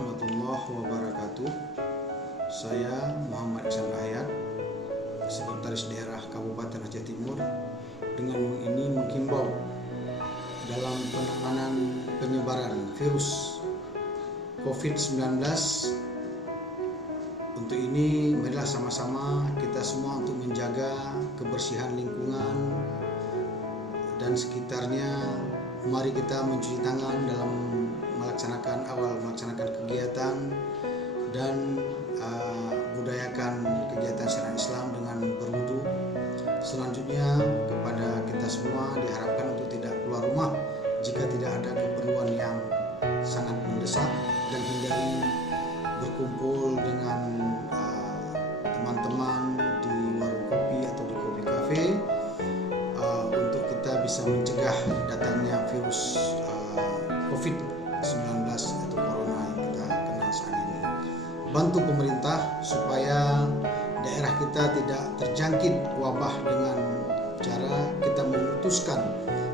warahmatullahi wabarakatuh. Saya Muhammad Iksan Ayat, Sekretaris Daerah Kabupaten Aceh Timur, dengan ini menghimbau dalam penanganan penyebaran virus COVID-19. Untuk ini marilah sama-sama kita semua untuk menjaga kebersihan lingkungan dan sekitarnya. Mari kita mencuci tangan dalam melaksanakan kegiatan dan budayakan kegiatan syariat Islam dengan berwudu. Selanjutnya kepada kita semua diharapkan untuk tidak keluar rumah jika tidak ada keperluan yang sangat mendesak, dan hindari berkumpul dengan teman-teman di warung kopi atau di kopi kafe untuk kita bisa mencegah datangnya virus COVID-19 atau corona yang kita kenal saat ini. Bantu pemerintah supaya daerah kita tidak terjangkit wabah dengan cara kita memutuskan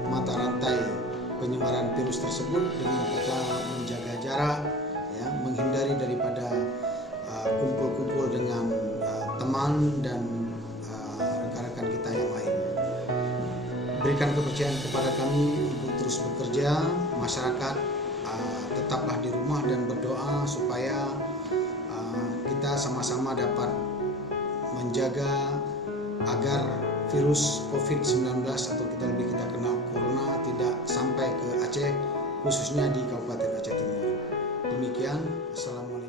mata rantai penyebaran virus tersebut dengan kita menjaga jarak, menghindari daripada kumpul-kumpul dengan teman dan rekan-rekan kita yang lain. Berikan kepercayaan kepada kami untuk terus bekerja. Masyarakat tetaplah di rumah dan berdoa supaya kita sama-sama dapat menjaga agar virus COVID-19 atau kita kenal corona tidak sampai ke Aceh, khususnya di Kabupaten Aceh Timur. Demikian, Assalamualaikum.